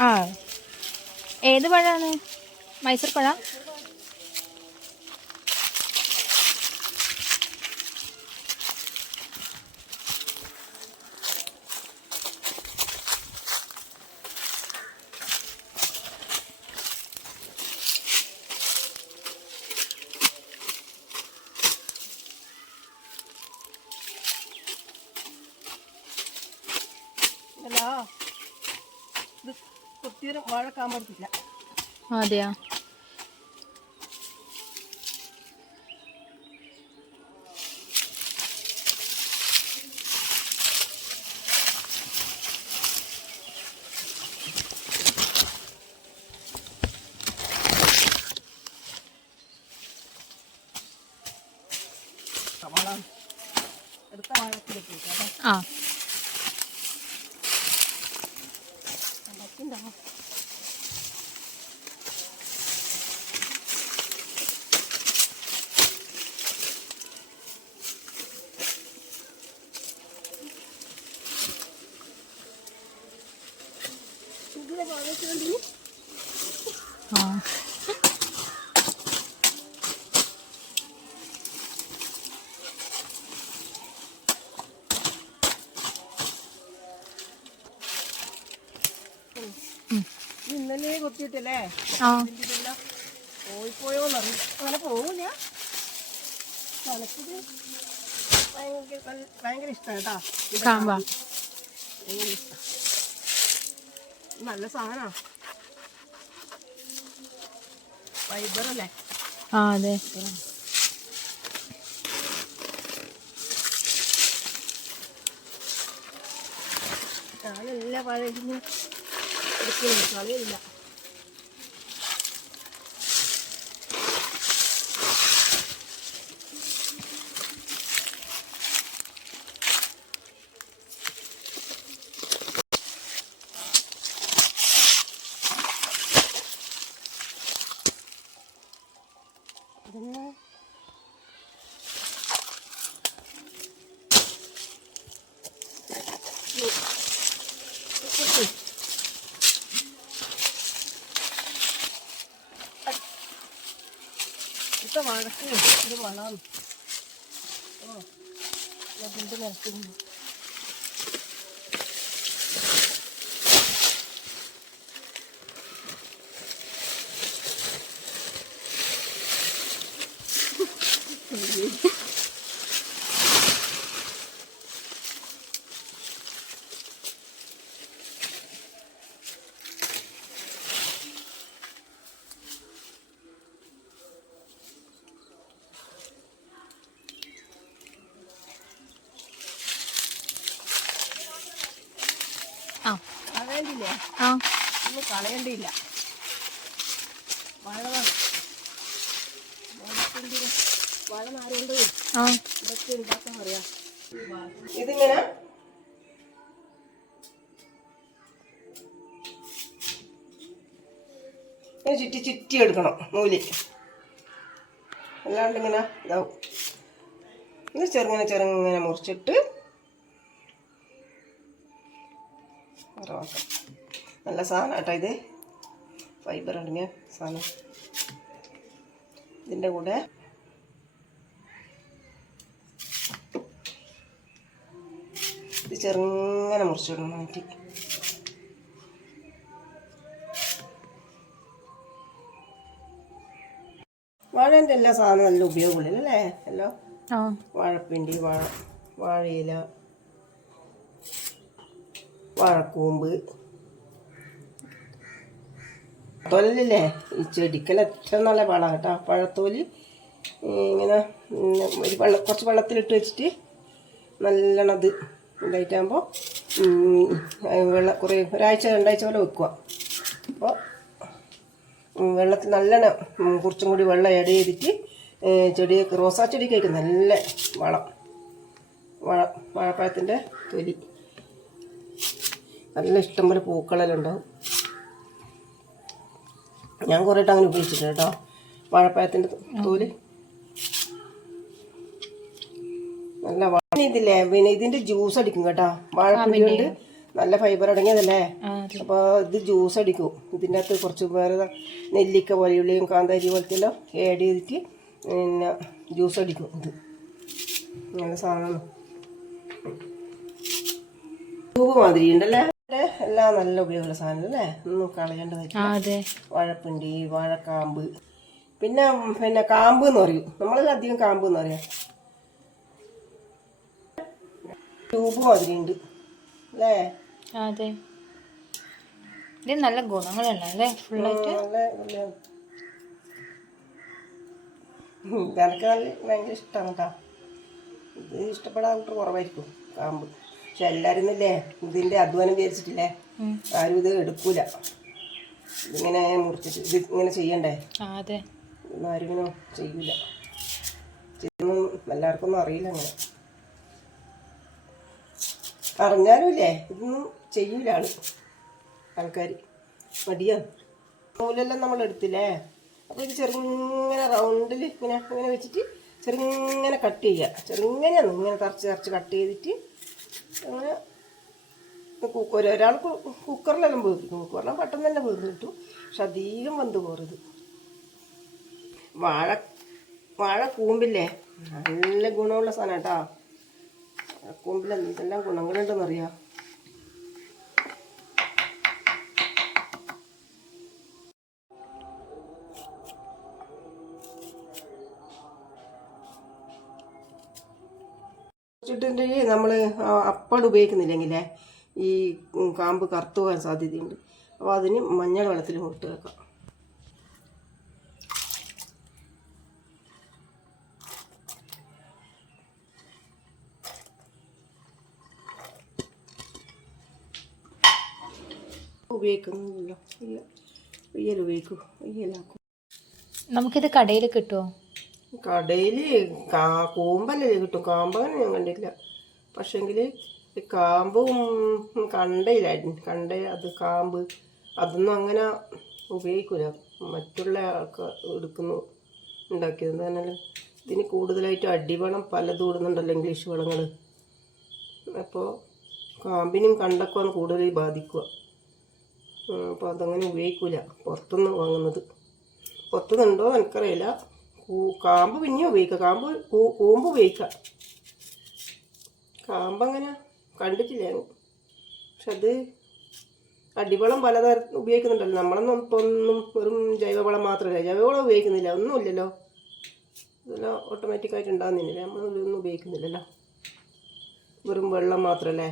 ആ. ഏത് പഴമാണ്? മൈസൂർ പഴ അല്ല ഇത് കൊത്തിയൊരു വാഴ പറ്റില്ല അതെയാ? ആ. ഇന്നലെ കുത്തിയിട്ടല്ലേ? പോയിപ്പോയോ അങ്ങനെ പോവില്ല. തണുപ്പിത് ഭയങ്കര ഭയങ്കര ഇഷ്ടമാണ് കേട്ടോ. ഭയങ്കര ഇഷ്ടം. നല്ല സാധനമാണ് ഫൈബർ അല്ലേ? ആ അതെ. ഞാനെല്ലാ പഴയ എടുക്കുന്നുണ്ട് കളിയില്ല ഇതെന്നാ ഇതൊക്കെ ഇത്ത വഴക്ക് ഇത് വളം ഓ അതിന്റെ നിരത്തുന്നു ആ. ഒന്നും കളയണ്ടില്ല ആ. ഇതൊക്കെ ഉണ്ടാക്കാൻ അറിയാം ഇതിങ്ങനെ ചുറ്റി ചുറ്റി എടുക്കണം നൂൽ. അല്ലാണ്ട് ഇങ്ങനെ ഇതാവും. ഇത് ചെറുങ്ങനെ ചെറുങ്ങനെ മുറിച്ചിട്ട് ഉറവാക്കാം നല്ല സാധനം കേട്ടോ ഇത്. ഫൈബർ അടങ്ങിയ സാധനം. ഇതിന്റെ കൂടെ ഇത് ചെറുങ്ങനെ മുറിച്ചിടണം മാറ്റി. വാഴേന്റെ എല്ലാ സാധനവും നല്ല ഉപയോഗമുള്ളൂ അല്ലേ എല്ലോ ആ. വാഴപ്പിണ്ടി വാഴ വാഴയില വാഴക്കൂമ്പ്. തൊലില്ലേ ഈ ചെടിക്കല ഏറ്റവും നല്ല വളമാണ് കേട്ടോ. പഴത്തോൽ ഇങ്ങനെ ഒരു വെള്ള കുറച്ച് വെള്ളത്തിലിട്ട് വെച്ചിട്ട് നല്ലോണം അത് ഇതായിട്ടാകുമ്പോൾ വെള്ളം കുറേ ഒരാഴ്ച രണ്ടാഴ്ച പോലെ വെക്കുക. അപ്പോൾ വെള്ളത്തിൽ നല്ലോണം കുറച്ചും കൂടി വെള്ളം ആഡ് ചെയ്തിട്ട് ചെടി ചെടിയൊക്കെ റോസാ ചെടിക്കൊക്കെ നല്ല വളം. വാഴ വാഴപ്പഴത്തിന്റെ തൊലി. നല്ല ഇഷ്ടംപോലെ പൂക്കളെല്ലാം ഉണ്ടാവും. ഞാൻ കുറേ അങ്ങനെ ഉപയോഗിച്ചിട്ടുണ്ട് കേട്ടോ. വാഴപ്പഴത്തിന്റെ തോൽ. നല്ല ഇതില്ലേ പിന്നെ ഇതിന്റെ ജ്യൂസ് അടിക്കും കേട്ടോ. വാഴപ്പിണ്ടി നല്ല ഫൈബർ അടങ്ങിയതല്ലേ? അപ്പൊ അപ്പോൾ ഇത് ജ്യൂസ് അടിക്കും. ഇതിന്റെ അകത്ത് കുറച്ച് വേറെ നെല്ലിക്ക പോലെയുള്ളിയും കാന്താരി പോലത്തെ എല്ലാം ഏഡ് ചെയ്തിട്ട് പിന്നെ ജ്യൂസ് അടിക്കും ഇത്. നല്ല സാധനം പൂവ് മാതിരി ഉണ്ടല്ലേ? എല്ലാം നല്ല ഉപയോഗമുള്ള സാധനം അല്ലേ ഒന്നും കളയേണ്ടത് വാഴപ്പിണ്ടി വാഴക്കാമ്പ്. പിന്നെ പിന്നെ കാമ്പ് എന്ന് പറയും. നമ്മളെല്ലാം അധികം കാമ്പ് എന്ന് പറയാം. ട്യൂബ് മാതിരി ഉണ്ട് അല്ലേ അതെ. ഇത് നല്ല ഗുണങ്ങളല്ല അല്ലേ? ഫുള്ളായിട്ട്? നല്ല നല്ല ഉം, ഇതെനക്ക് നല്ല ഭയങ്കര ഇഷ്ടമാണ് കേട്ടോ. ഇത് ഇഷ്ടപ്പെടാൻ കുറവായിരിക്കും കാമ്പ്. പക്ഷെ എല്ലാവരും ഇതിന്റെ ഇതിന്റെ അധ്വാനം വിചാരിച്ചിട്ടില്ലേ. ആരും ഇത് എടുക്കൂല. ഇതിങ്ങനെ മുറിച്ചിട്ട് ഇത് ഇങ്ങനെ ചെയ്യണ്ടേ? അതെ. ആരും ഇങ്ങനെ ചെയ്യൂല. ഇതൊന്നും എല്ലാവർക്കും ഒന്നും അറിയില്ല അങ്ങനെ. അറിഞ്ഞാലും ഇല്ലേ ഇതൊന്നും ചെയ്യൂല ആൾ. ആൾക്കാർ മടിയാണ് നൂലെല്ലാം നമ്മൾ എടുത്തില്ലേ? അപ്പോൾ ഇത് ചെറുങ്ങനെ റൗണ്ടിൽ ഇങ്ങനെ ഇങ്ങനെ വെച്ചിട്ട് ചെറുങ്ങനെ കട്ട് ചെയ്യുക ചെറുങ്ങനെയാണ് ഇങ്ങനെ തറച്ച് തറച്ച് കട്ട് ചെയ്തിട്ട് അങ്ങനെ കുക്കർ ഒരാൾ കുക്കറിലെല്ലാം വേവിക്കും കുക്കറിലെല്ലാം പെട്ടെന്ന് തന്നെ വേവ് കിട്ടും. പക്ഷെ അധികം വെന്ത് പോറത് വാഴ വാഴ കൂമ്പില്ലേ? നല്ല ഗുണമുള്ള സാധനം കേട്ടോ. കൂമ്പിൽ എന്തെല്ലാം ഗുണങ്ങളുണ്ടെന്ന് അറിയാം? വെച്ചിട്ടുണ്ടെങ്കിൽ നമ്മൾ അപ്പട് ഉപയോഗിക്കുന്നില്ലെങ്കിലേ? ഈ കാമ്പ് കറുത്തു പോകാൻ സാധ്യതയുണ്ട്. അപ്പോൾ അതിന് മഞ്ഞൾ വെള്ളത്തിൽ മുട്ട് വെക്കാം. ഉപയോഗിക്കുന്നില്ലല്ലോ. ഇല്ല. ഉയ്യൽ ഉപയോഗിക്കൂ. ഉയ്യലാക്കും നമുക്കിത് കടയിൽ കിട്ടുമോ കടയിൽ കാ കൂമ്പല്ലേ കിട്ടും. കാമ്പങ്ങനെ ഞാൻ കണ്ടിട്ടില്ല. പക്ഷെങ്കിൽ കാമ്പും കണ്ടയിലായിരുന്നു കണ്ട അത് കാമ്പ് അതൊന്നും അങ്ങനെ ഉപയോഗിക്കൂല. മറ്റുള്ള ആൾക്കാർ എടുക്കുന്നു ഉണ്ടാക്കിയത് എന്തായാലും ഇതിന് കൂടുതലായിട്ട് അടിവളം പലതും ഇടുന്നുണ്ടല്ലോ ഇംഗ്ലീഷ് വളങ്ങൾ അപ്പോൾ കാമ്പിനും കണ്ടൊക്കെയാണ് കൂടുതൽ ബാധിക്കുക. അപ്പോൾ അതങ്ങനെ ഉപയോഗിക്കൂല. പുറത്തുനിന്ന് വാങ്ങുന്നത്. പുറത്തുനിന്നുണ്ടോ എനിക്കറിയില്ല. കാമ്പ് പിന്നെയും ഉപയോഗിക്കാം. കാമ്പ് കൂമ്പ് ഉപയോഗിക്കാം. കാമ്പ് അങ്ങനെ കണ്ടിട്ടില്ല ഞാൻ. പക്ഷെ അത് അടിവളം പലതരം ഉപയോഗിക്കുന്നുണ്ടല്ലോ. നമ്മളൊന്നും ഇപ്പം ഒന്നും വെറും ജൈവവളം മാത്രമല്ല ജൈവവളം ഉപയോഗിക്കുന്നില്ല. ഒന്നുമില്ലല്ലോ ഇതെല്ലാം ഓട്ടോമാറ്റിക്കായിട്ട് ഉണ്ടാകുന്നില്ല. നമ്മളൊന്നും ഉപയോഗിക്കുന്നില്ലല്ലോ. വെറും വെള്ളം മാത്രമല്ലേ?